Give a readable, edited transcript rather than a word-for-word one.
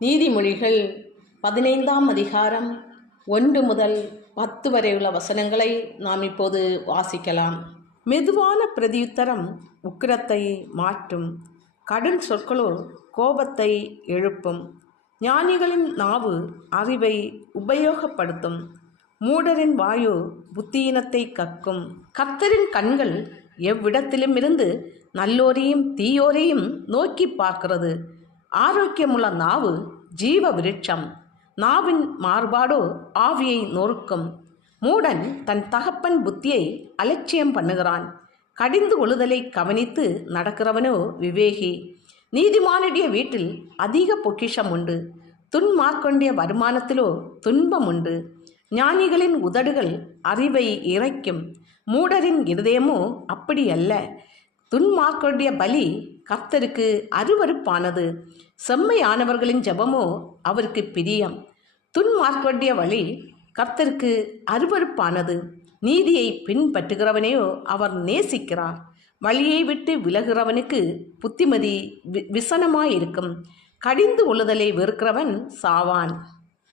நீதிமொழிகள் 15ஆம் அதிகாரம் 1 முதல் 10 வரையுள்ள வசனங்களை நாம் இப்போது வாசிக்கலாம். மெதுவான பிரதியுத்தரம் உக்கிரத்தை மாற்றும், கடும் சொற்களோ கோபத்தை எழுப்பும். ஞானிகளின் நாவு அறிவை உபயோகப்படுத்தும், மூடரின் வாயு புத்தியினத்தை கக்கும். கர்த்தரின் கண்கள் எவ்விடத்திலும் இருந்து நல்லோரையும் தீயோரையும் நோக்கி பார்க்கிறது. ஆரோக்கியமுள்ள நாவு ஜீவ விருட்சம், நாவின் மாறுபாடோ ஆவியை நொறுக்கும். மூடன் தன் தகப்பன் புத்தியை அலட்சியம் பண்ணுகிறான், கடிந்து கொள்ளுதலை கவனித்து நடக்கிறவனோ விவேகி. நீதிமானுடைய வீட்டில் அதிக பொக்கிஷம் உண்டு, துன்மார்க்கனுடைய வருமானத்திலோ துன்பம் உண்டு. ஞானிகளின் உதடுகள் அறிவை இறைக்கும், மூடரின் இருதயமோ அப்படி அல்ல. துன்மார்க்கனுடைய பலி கர்த்தருக்கு அருவருப்பானது, செம்மையானவர்களின் ஜெபமோ அவருக்கு பிரியம். துன்மார்க்கனுடைய வழி கர்த்தருக்கு அருவருப்பானது, நீதியை பின்பற்றுகிறவனையோ அவர் நேசிக்கிறார். வழியை விட்டு விலகுகிறவனுக்கு புத்திமதி விசனமாயிருக்கும், கடிந்து கொள்ளுதலை வெறுக்கிறவன் சாவான்.